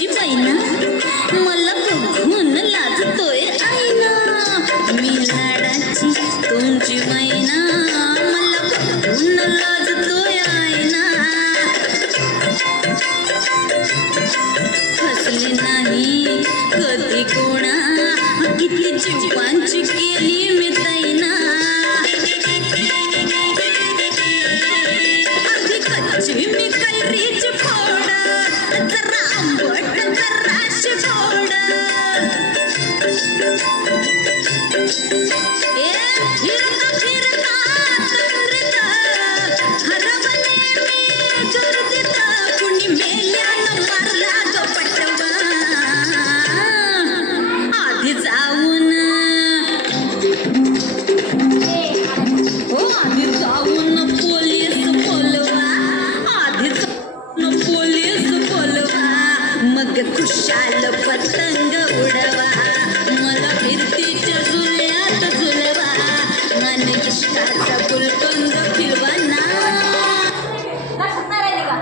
तुमची मैना मला बघून लाजतोय आईना मी लाडाची तुमची मैना मला बघून लाजतोय आईना फसले नाही कधी कोणा किती जीवांची केली मी तैना अगदी कच्ची मी कैरीच फोड जरा आंबट जराशी गोड फिरता फिरता तंद्रीत हरवले मी गर्दीत कुणी मेल्यानं मारला गपटवा आधी जाऊन आधी जाऊन पोलीस बोलवा आधी जाऊन पोलीस बोलवा मग खुशाल पतंग उडवा मला फिरतीच्या झुल्यात झुलवा मन इश्काचा फुलक